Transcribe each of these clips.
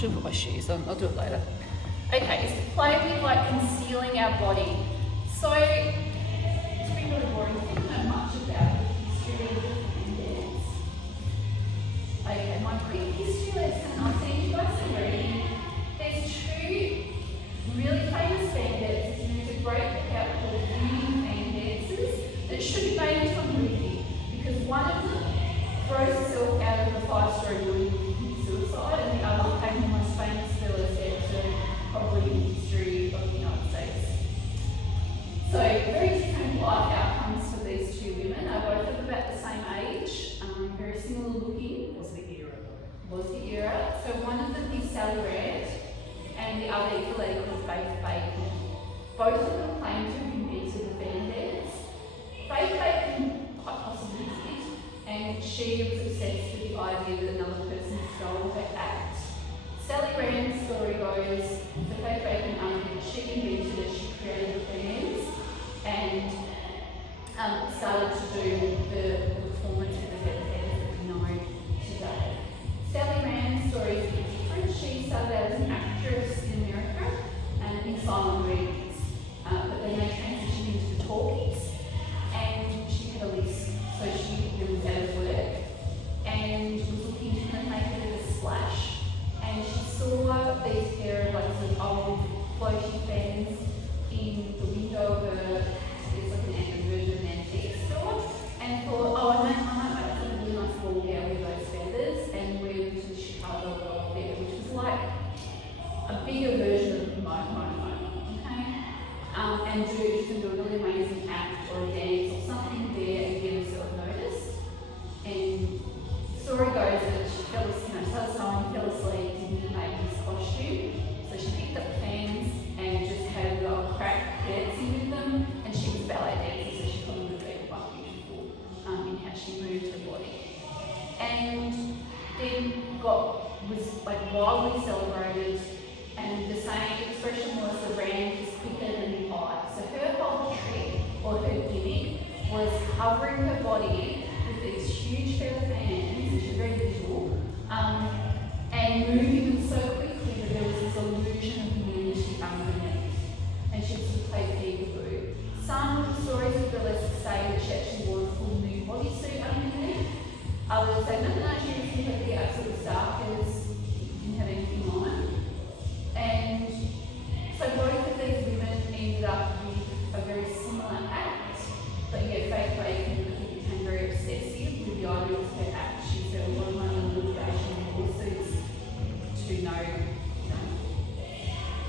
should put my shoes on, I'll do it later. Okay, is to play with like concealing our body. So, it's been really boring. I don't know much about the history of the fan dance. Okay, my quick history lesson, I'll send you guys some reading. There's two really famous fan dances. There's a great book out called Union Fan Dances that should be made into a movie because one of them throws herself out of a 5-story building with suicide and the other became the most famous burlesque dancer probably in the history of the United States. So very different life outcomes for these two women. Are both of about the same age, very similar looking. What's the era? Was the era. So one of them is Sally Rand and the other is a lady called Faith Bacon. Both of them claim to have invented the fan dance. Faith Bacon quite possibly did, and she was obsessed with the idea that another person stole her act. Sally Rand's story goes, so Faith Bacon, she invented it, she created the fans and started to do the performance of the fans that we know today. Sally Rand's story is a bit different. She started out as an actress in America and in silent movies, but then they transitioned into the talkies and she had a list, so she was out of work and was looking to kind of make a bit of a splash. And she saw these pair of like sort of old floaty fans in the window of it's like an version of an antique store, and thought, oh, I might make a really nice ball gown with those feathers and wear them to the Chicago World Fair, which was like a bigger version of the Momo, okay? And she can do a really amazing act or a dance or something there and give herself noticed. And the story goes that she started sewing, fell asleep, didn't make this costume. So she picked up the fans and just had a little crack dancing with them. And she was a ballet dancer, so she probably would have been quite beautiful in how she moved her body. And then was like wildly celebrated. And the saying expression was the Rand is quicker than the eye. So her whole trick or her gimmick was covering her body with these huge feather fans, which are very visual, and moving them so quickly that there was this illusion of immunity underneath. And she would play peekaboo. Some stories of burlesque say that she actually wore a full nude bodysuit underneath. Others say no, she was completely absolutely stark as didn't have anything on. And so both of these women ended up with a very similar act, but yet Faith Bacon became very obsessive with the idea of her act. She spent a lot of money on liquidation and lawsuits to know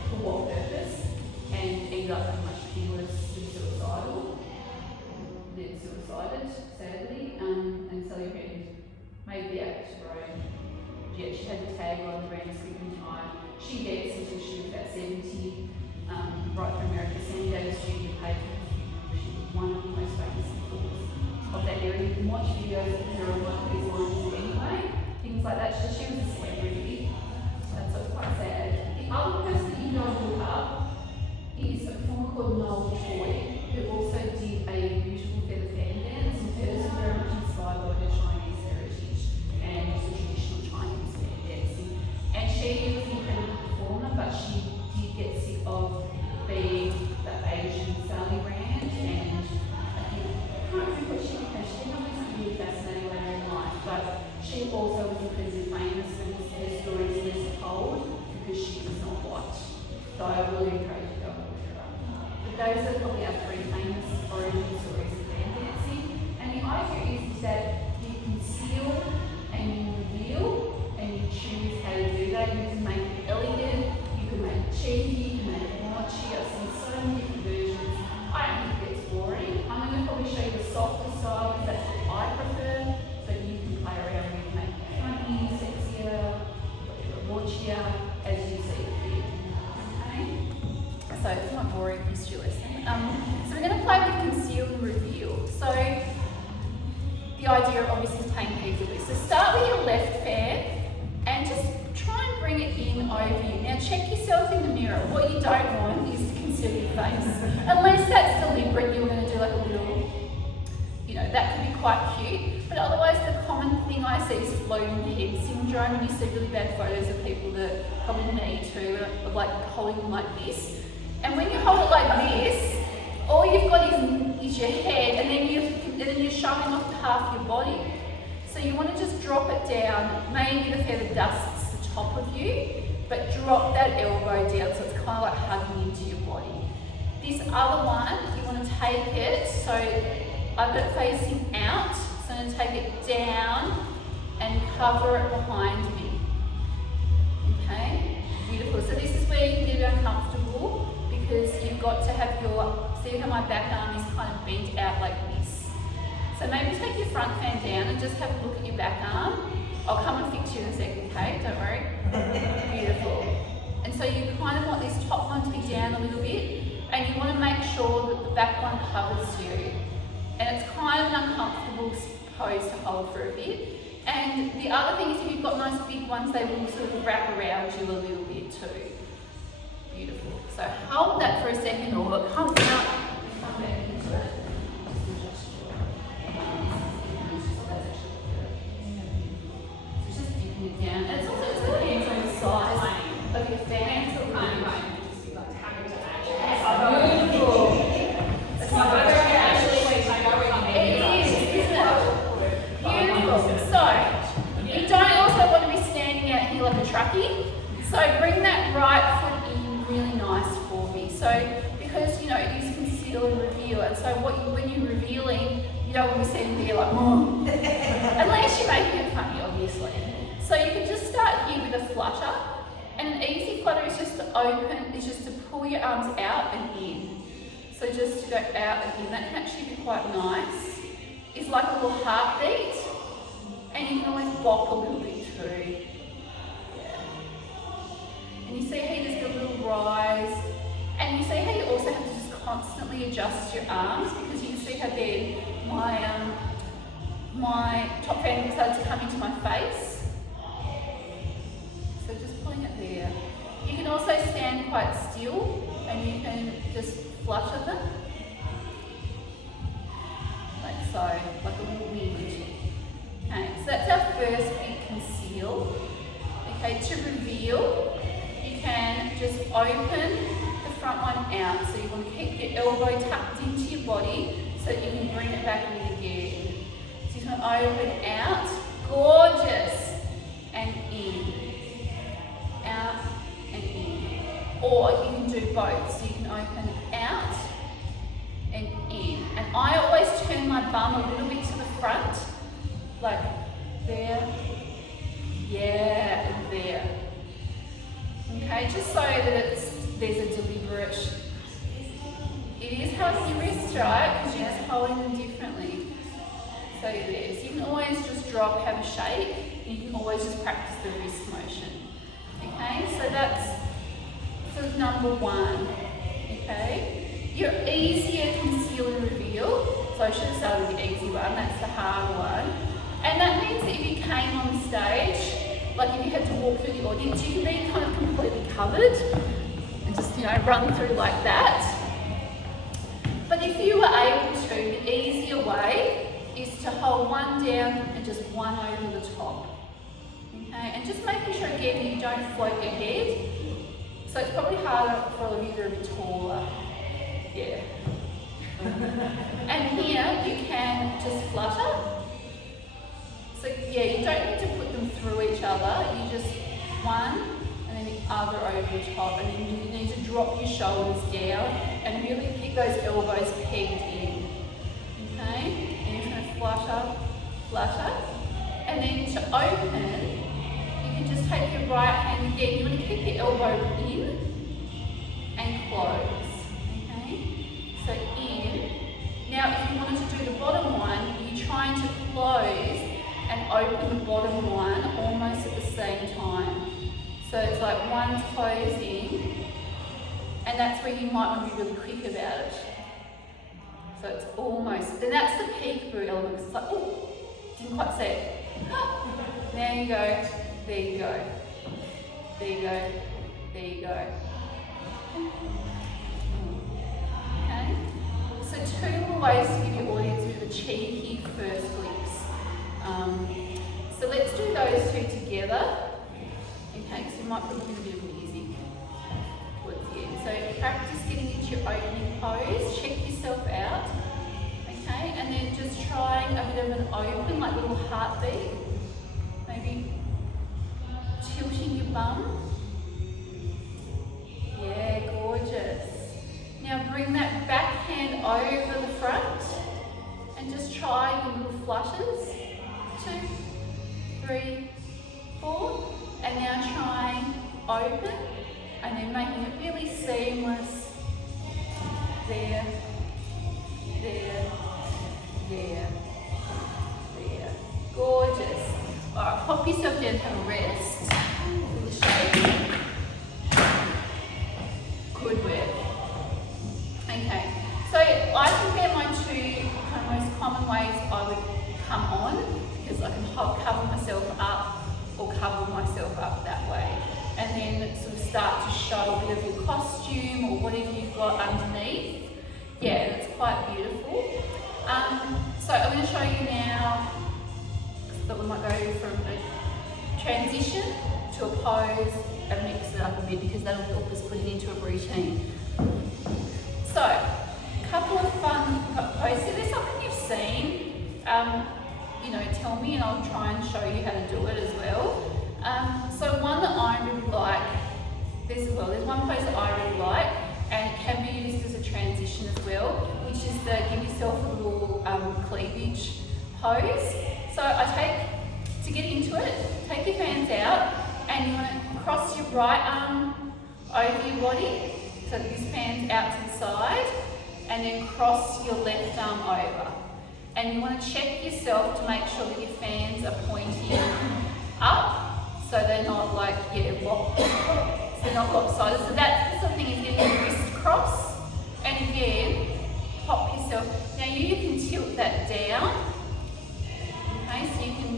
for what purpose, and ended up pretty much penniless and suicidal. Then suicided, sadly, and Sally Rand made the act her own. Yeah, she had the tagline, the Rand is quick and time. She danced until she was about 70, right from America. Sandy Davis Jr. paid for her funeral. She was one of the most famous influencers of that area. You can watch videos of her on one of these lines anyway, things like that. She was a celebrity. So it's quite sad. The other person that you know will look up is a performer called Noel Toy, who also did a beautiful feather fan dance, and hers is very much inspired by her Chinese heritage and the traditional Chinese fan dancing. And she was an incredible performer, but she did get sick of being the Asian Sally Rand, and I think, I can't remember what she became. She did something really fascinating later in life, but she also was incredibly famous and her stories less told because she was not white. So I really encourage you to go and look her up. But those are probably our three famous origin stories of fan dancing. And the idea is that you conceal and you reveal and you choose how to do that. You can make it elegant, you can make it cheeky, you can make it raunchy. I've seen so many different versions. I don't think it gets boring. I'm going to probably show you the softer style because that's what I prefer. But you can play around with make it funny, sexier, raunchier, as you see fit. Okay? So it's not boring history lesson. So we're going to play with conceal and reveal. So the idea obviously is playing peekaboo. So start with your left fan and just try and bring it in over you. Now check yourself in the mirror. What you don't want is to conceal your face. Unless that's deliberate, you're going to do like a little, that could be quite cute. But otherwise the common thing I see is floating head syndrome, and you see really bad photos of people that probably me too, of like holding them like this. And when you hold it like this, all you've got is your head, and then you're showing off half your body. So you want to just drop it down, maybe the feather dusts the top of you, but drop that elbow down so it's kind of like hugging into your body. This other one, you want to take it, so I've got it facing out, so I'm going to take it down and cover it behind me. Okay, beautiful. So this is where you can get uncomfortable because you've got to have your, see how my back arm is kind of bent out like this. So maybe take your front fan down and just have a look at your back arm. I'll come and fix you in a second, okay? Don't worry. Beautiful. And so you kind of want this top one to be down a little bit, and you want to make sure that the back one covers you. And it's kind of an uncomfortable pose to hold for a bit. And the other thing is if you've got nice big ones, they will sort of wrap around you a little bit too. Beautiful. So hold that for a second, or come out and come back into it. Down. And it's also just depends on the size of your fan. Beautiful. It's not very actually it is, isn't it? Beautiful. So you don't also want to be standing out here like a truckie. So bring that right foot in really nice for me. So because you know it is conceal and reveal, and so when you're revealing, you don't want to be standing there like unless you're making it funny, obviously. So you can just start here with a flutter, and an easy flutter is just to open, is just to pull your arms out and in. So just to go out and in, that can actually be quite nice. It's like a little heartbeat, and you can always bop a little bit too. Yeah. And you see how you just get a little rise, and you see how you also have to just constantly adjust your arms, because you can see how then my top fan started to come into my face. So just pulling it there. You can also stand quite still and you can just flutter them. Like so, like a little wind. Okay, so that's our first big conceal. Okay, to reveal, you can just open the front one out. So you want to keep your elbow tucked into your body so that you can bring it back in again. So you want to open out, gorgeous, and in. Out and in. Or you can do both. So you can open out and in. And I always turn my bum a little bit to the front. Like there. Yeah, and there. Okay, just so that there's a deliberate. It is holding your wrists, right? Because you're just holding them differently. So there. So you can always just drop, have a shake. You can always just practice the wrist motion. Okay, so that's sort of number one. Okay, your easier conceal and reveal. So I should have started with the easy one. That's the hard one. And that means that if you came on stage, like if you had to walk through the audience, you can be kind of completely covered and just, you know, run through like that. But if you were able to, the easier way is to hold one down and just one over the top. Okay, and just making sure again you don't float your head. So it's probably harder for all of you that are a bit taller. Yeah. And here you can just flutter. So yeah, you don't need to put them through each other. You just one and then the other over the top, and then you need to drop your shoulders down and really keep those elbows pegged in. Okay? And you're going to flutter, flutter. And then to open, you can just take your right hand again. You want to keep your elbow in and close. Okay? So in. Now if you wanted to do the bottom one, you're trying to close and open the bottom one almost at the same time. So it's like one's closing, and that's where you might want to be really quick about it. So it's almost, and that's the peekaboo element, because it's like, oh, didn't quite see it. There you go, there you go, there you go, there you go. Okay, so two more ways to give your audience a bit of a cheeky first glimpse. So let's do those two together. Okay, so might put in a bit of music towards the end. So practice getting into your opening pose, check yourself out, okay, and then just trying a bit of an open, like little heartbeat, maybe tilting your bum. Yeah, gorgeous. Now bring that back hand over the front and just try your little flushes. 2, 3, 4. And now trying open and then making it really seamless. There, there, there, there. Gorgeous. Alright, pop yourself down and have a rest. Little shake. Good work. Okay, so I think they're my two kind of most common ways I would come on, because I can cover myself up or cover myself up that way, and then sort of start to show a bit of your costume or whatever you've got underneath. Yeah, it's quite beautiful. So I'm going to show you now, that we might go from a transition to a pose and mix it up a bit, because that'll help us put it into a routine. So, a couple of fun poses. If there's something you've seen, tell me and I'll try and show you how to do it as well. So one that I really like, there's one pose that I really like, and it can be used as a transition as well, which is the give yourself a little cleavage pose. So to get into it, take your hands out and you want to cross your right arm over your body, so this hand's out to the side, and then cross your left arm over. And you want to check yourself to make sure that your fans are pointing up, so they're not not lopsided. So that's the sort of thing, is getting your wrist cross. And again, pop yourself. Now you can tilt that down. Okay, so you can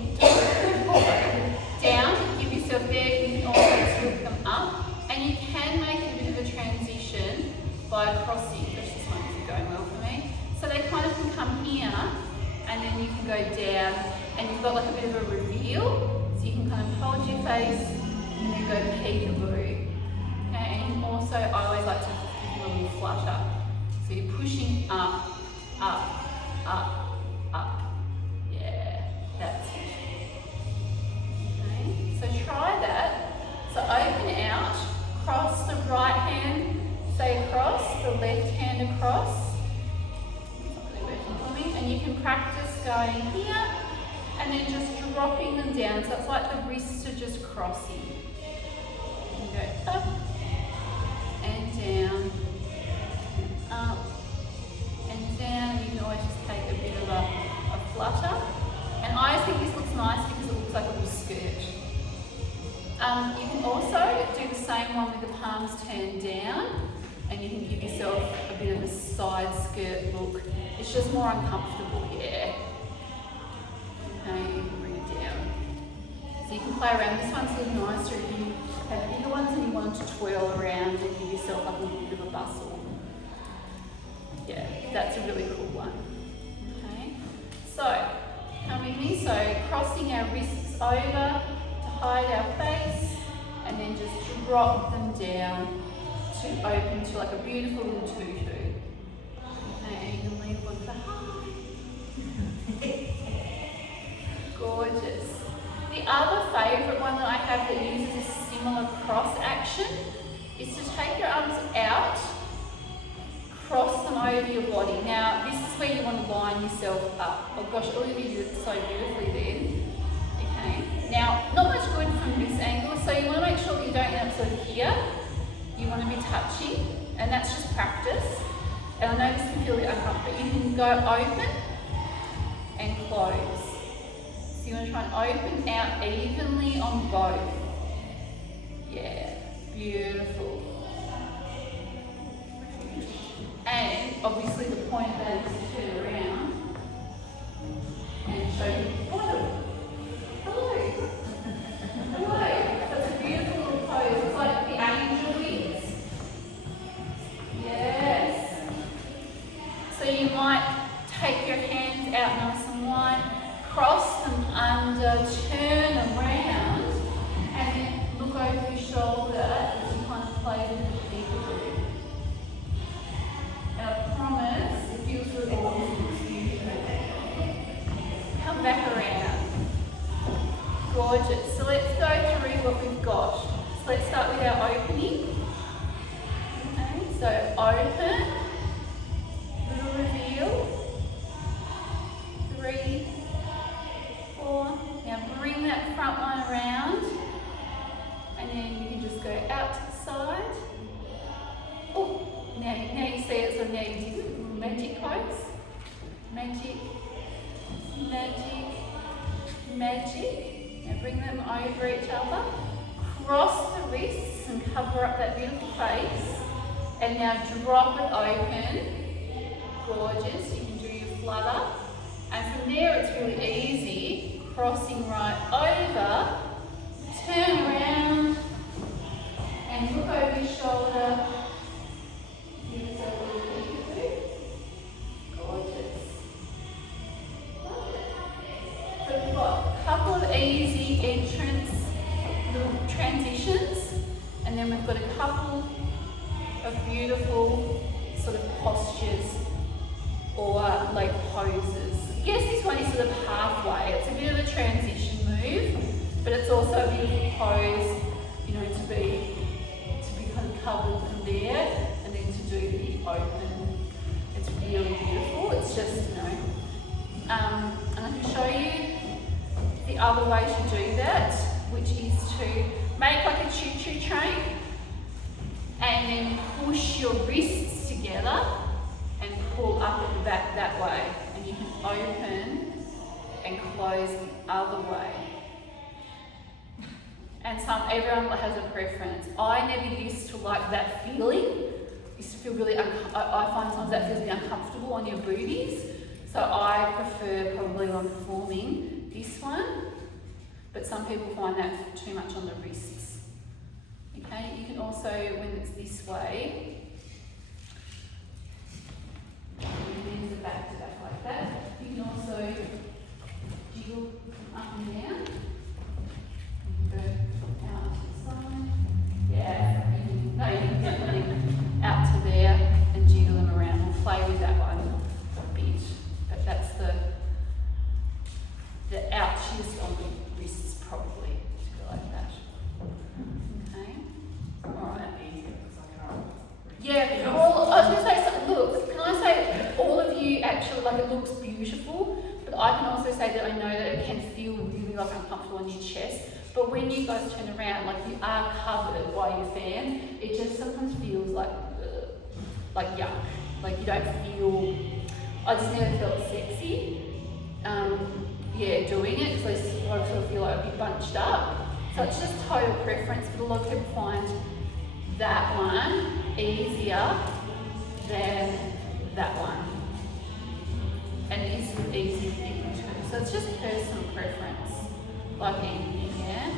down, give yourself there. You can also tilt them up, and you can make a bit of a transition by crossing. Gosh, this one isn't going well for me. So they kind of can come here, and then you can go down, and you've got like a bit of a reveal. So you can kind of hold your face, and then go peekaboo. Okay, and also I always like to give you a little flutter. So you're pushing up, up, up, up. Yeah, that's it. Okay, so try that. So open out, cross the right hand, say across, the left hand across. And you can practice going here and then just dropping them down. So it's like the wrists are just crossing. You go up and down, and up and down. You can always just take a bit of a flutter. And I think this looks nice because it looks like a little skirt. You can also do the same one with the palms turned down, and you can give yourself a bit of a side skirt look. It's just more uncomfortable here. Okay, you can bring it down. So you can play around. This one's a little nicer if you have bigger ones and you want to twirl around and give yourself like a little bit of a bustle. Yeah, that's a really cool one. Okay, so come with me. So crossing our wrists over to hide our face, and then just drop them down to open to like a beautiful little tutu. Okay, you can leave one for high. Gorgeous. The other favourite one that I have that uses a similar cross action is to take your arms out, cross them over your body. Now, this is where you want to line yourself up. Oh gosh, all of you did it so beautifully then. Okay. Now, not much good from this angle, so you want to make sure that you don't end up sort of here. You want to be touching, and that's just practice. And I know this can feel a bit uncomfortable, but you can go open and close. So you want to try and open out evenly on both. Yeah, beautiful. And obviously the point of that is to turn around and show you the bottom. Hello. Hello. That's a beautiful little pose. It's like the angel wings. Yes. So you might take your hands out nice and wide, cross them under, turn around, and then look over your shoulder. let's start with our opening. Okay, so open, little reveal, 3, 4. Now bring that front one around, and then you can just go out to the side. Oh, now you see it, so now you did magic pose. Magic, magic, magic. Now bring them over each other. Cross the wrists and cover up that beautiful face. And now drop it open. Gorgeous. You can do your flutter. And from there it's really easy. Crossing right over. Turn around. And look over your shoulder. Give yourself a little peek-a-boo. Gorgeous. So we've got a couple of easy entrance little transitions, and then we've got a couple of beautiful sort of postures or like poses. I guess this one is sort of halfway. It's a bit of a transition move, but it's also a beautiful pose, you know, to be kind of covered from there, and then to do the open. It's really beautiful. It's just, you know, and I can show you the other way to do that, which is to make like a choo-choo train and then push your wrists together and pull up at the back that way. And you can open and close the other way. And everyone has a preference. I never used to like that feeling. Used to feel really, I find sometimes that feels a bit uncomfortable on your booties. So I prefer probably on performing this one. But some people find that too much on the wrists. Okay, you can also, when it's this way, bend the back to back like that. You can also jiggle up and down. You can go out to the side. Yeah, no, you can definitely out to there and jiggle them around. We'll play with that one a bit, but that's the ouchiest on the wrists probably, to go like that. Okay, alright. Yeah, all, I was going to say, look, can I say all of you actually, like it looks beautiful, but I can also say that I know that it can feel really like uncomfortable on your chest, but when you guys turn around, like you are covered by your fan, it just sometimes feels like yuck. Like you don't feel, I just never felt sexy. Yeah, doing it, so I sort of feel like a bit bunched up. So it's just total preference, but a lot of people find that one easier than that one. And it is easy for people too. So it's just personal preference, like anything, yeah?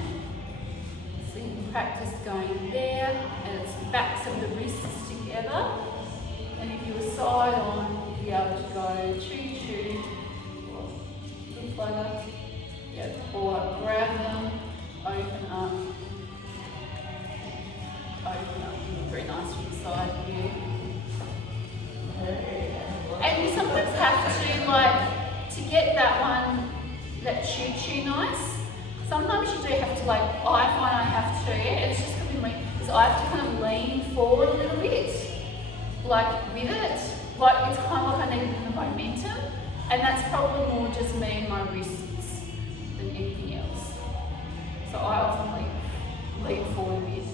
So you can practice going there, and it's the backs of the wrists together. And if you were side on, you'd be able to go choo-choo, flutter, yeah, or grab them, open up, very nice from the side view. And you sometimes have to, like, to get that one, that choo-choo nice, sometimes you do have to, like, I find I have to, and it's just going to be me, because I have to kind of lean forward a little bit, like, with it. Like, it's kind of like I need the momentum. And that's probably more just me and my wrists than anything else. So I often lean forward a bit.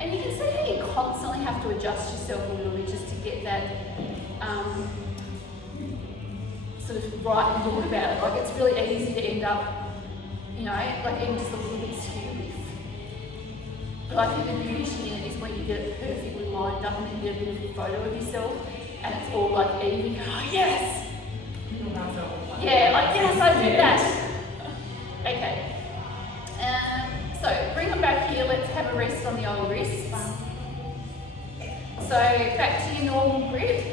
And you can see how you constantly have to adjust yourself a little bit just to get that sort of right look about it. Like it's really easy to end up, you know, like even just a little bit stiff. But I think the beauty in it is when you get it perfectly lined up and then you get a beautiful photo of yourself and it's all like even. Oh yes! Yeah, like yes, I did that. Okay. So bring them back here. Let's have a rest on the old wrists. So back to your normal grip.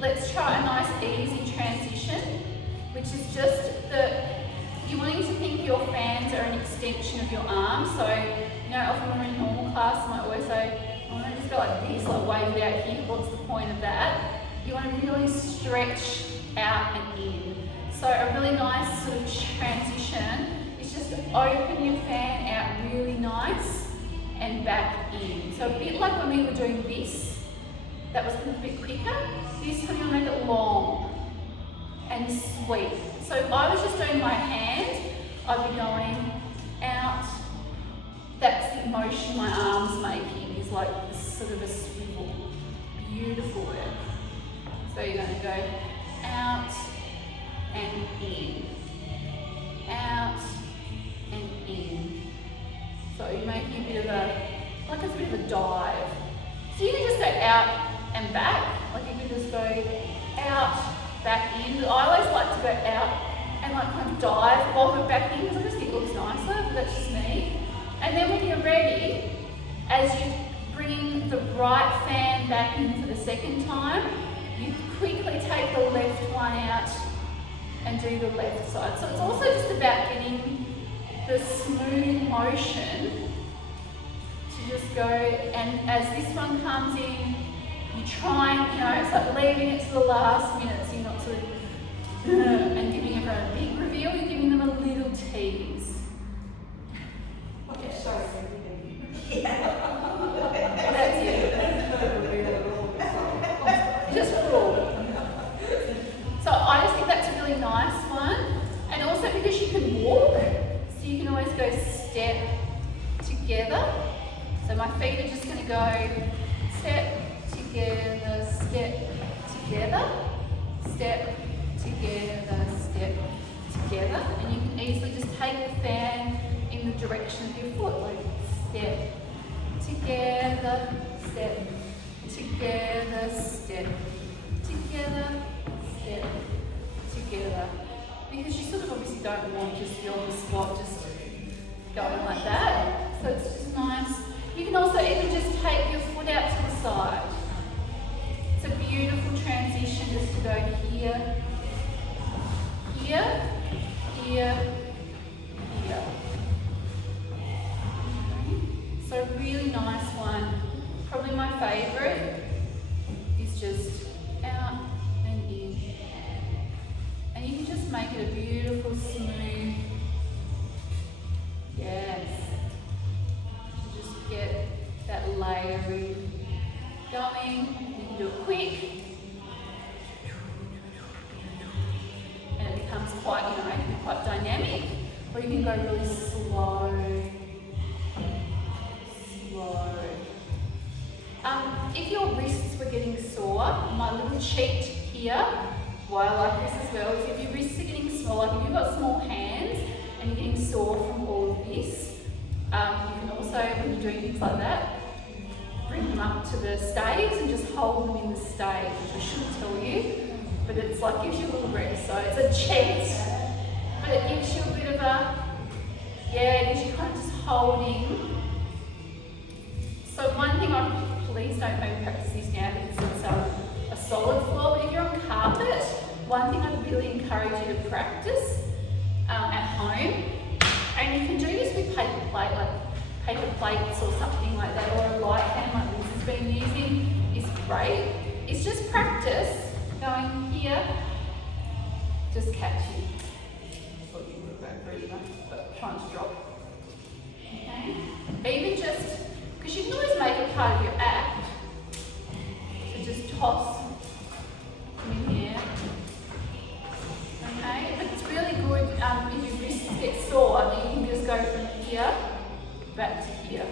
Let's try a nice easy transition, which is just you're wanting to think your fans are an extension of your arms. So you know, often when we're in normal class, I might always say, I want to just go like this, like wave it out here. What's the point of that? You want to really stretch out and in. So a really nice sort of transition is just to open your fan out really nice and back in. So a bit like when we were doing this, that was a bit quicker. This time you'll make it long and sweep. So if I was just doing my hand, I'd be going out. That's the motion my arm's making, is like sort of a swivel. Beautiful work. So you're going to go out and in. Out and in. So you're making a bit of like a bit of a dive. So you can just go out and back, like you can just go out, back in. I always like to go out and like kind of dive while we're back in, because I just think it looks nicer, but that's just me. And then when you're ready, as you bring the right fan back in for the second time, you quickly take the left one out and do the left side. So it's also just about getting the smooth motion to just go, and as this one comes in, you try and, you know, it's like leaving it to the last minute, so you're not sort of, and giving everyone a big reveal, you're giving them a little tease. Okay, sorry. That's it. Just for all. So I just think that's a really nice one. And also because you can walk, so you can always go step together. So my feet are just going to go step together, step together, step together, step together. And you can easily just take the fan in the direction of your foot, like step together, step together, step together, step together. Because you sort of obviously don't want just your squat just going like that. So it's just nice. You can also even just take your foot out to the side. It's a beautiful transition just to go here, here, here, here. So really nice one. Probably my favourite is just out and in. And you can just make it a beautiful, smooth, yes. To just get that layering going. You can do it quick. And it becomes quite, you know, it can be quite dynamic. Or you can go really slow. If your wrists were getting sore, my little cheat here, why I like this as well, is if your wrists are getting sore, like if you've got small hands and you're getting sore from all of this, you can also, when you're doing things like that, bring them up to the staves and just hold them in the staves, which I shouldn't tell you, but it's like gives you a little rest. So it's a cheat, but it gives you a bit of a, yeah, it gives you kind of just holding. So one thing please don't maybe practice this now because it's a solid floor, but if you're on carpet, one thing I'd really encourage you to practice at home, and you can do this with paper plate, like paper plates or something like that, or a light fan like Liz has been using is great. It's just practice going here, just catching. But trying to drop. Okay? Even just, because you can always make it part of your act. So just toss them in here. Okay? But it's really good if your wrists get sore, then you can just go from here back to here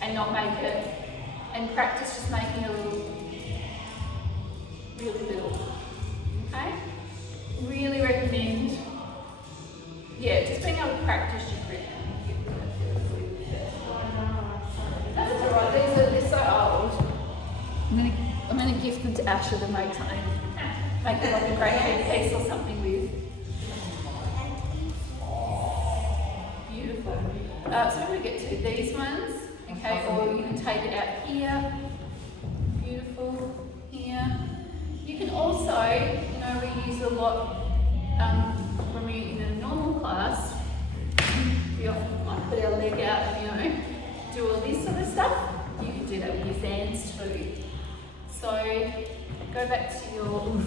and not make it, and practice just making a really little. Okay? Really recommend, yeah, just being able to practice your grip. That's alright, they're so old. I'm gonna gift them to Asher to make something. Make them like a great headpiece or something with. Beautiful. So I'm gonna get to these ones, okay, or you can take it out here. Beautiful. Here. You can also, you know, we use a lot when we're in a normal class. We often might put our leg out and, you know, do all this sort of stuff. You can do that with your fans too. So go back to your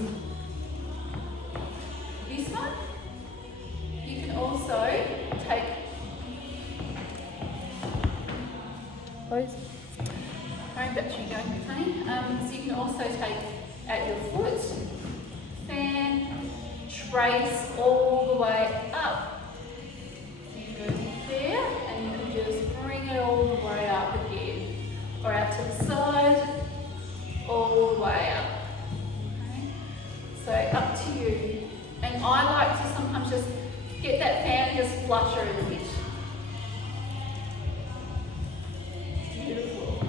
this one. You can also take pose. Phone battery going funny. So you can also take out your foot, fan, trace all the way up. So you go there and you can just bring it all the way up again. Or out to the side, all the way up. Okay? So up to you. And I like to sometimes just get that fan and just flutter it a bit. Beautiful.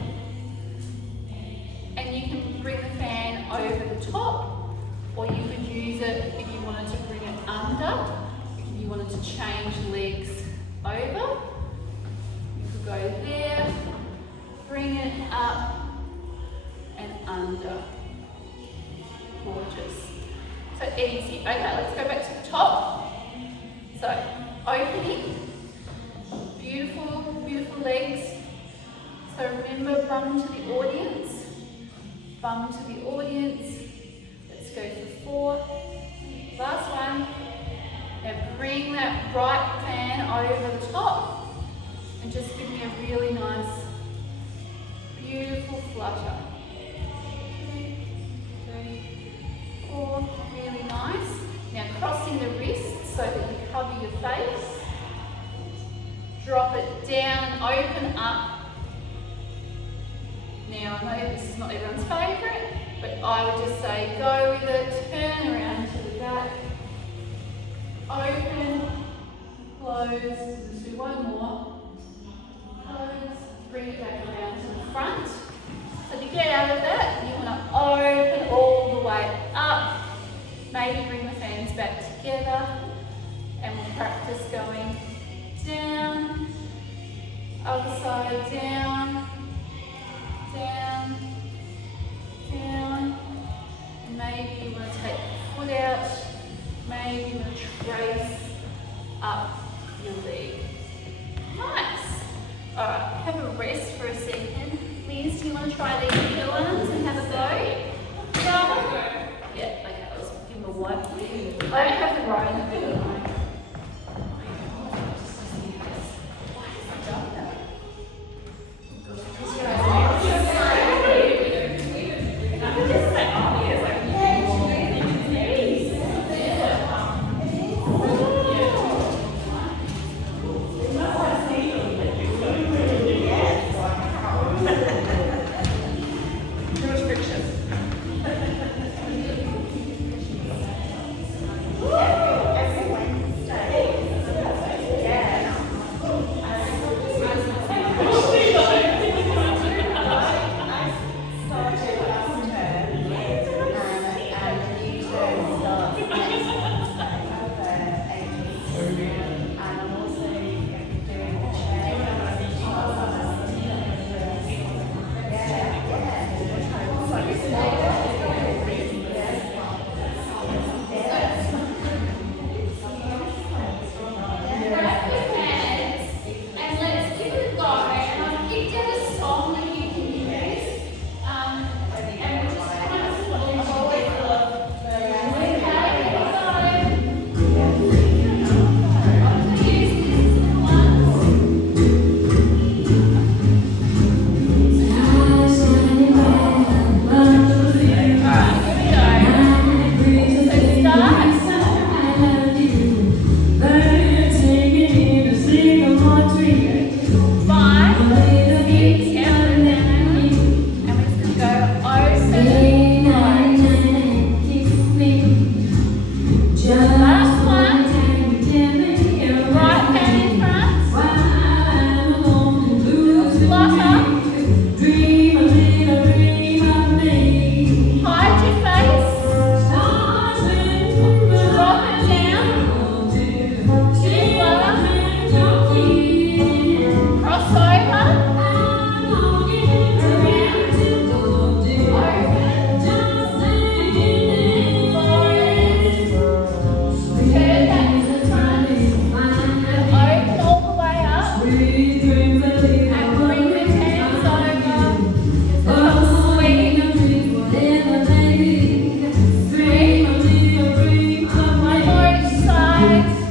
And you can bring the fan over the top, or you could use it if you wanted to bring it under. If you wanted to change legs over, you could go there, bring it up and under. Gorgeous. So easy. Okay, let's go back to the top. So opening, beautiful, beautiful legs. So remember, bum to the audience, bum to the audience. Let's go for 4. Last one. Now bring that right fan over the top and just give me a really nice, beautiful flutter. 2, 3, 4, really nice. Now crossing the wrists so that you cover your face. Drop it down, open up. Now I know this is not everyone's favourite, but I would just say go with it, turn around to the back, open, close, let's do one more, close, bring it back around to the front. So to get out of that, you want to open all the way up, maybe bring the fans back together, and we'll practice going down, other side down, down, down, and maybe you want to take the foot out, maybe you want to trace up your leg. Nice. Alright, have a rest for a second. Liz, do you want to try these middle ones and have a go? Yeah, okay, let's give them a wipe. I have the right in the middle.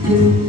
Thank you.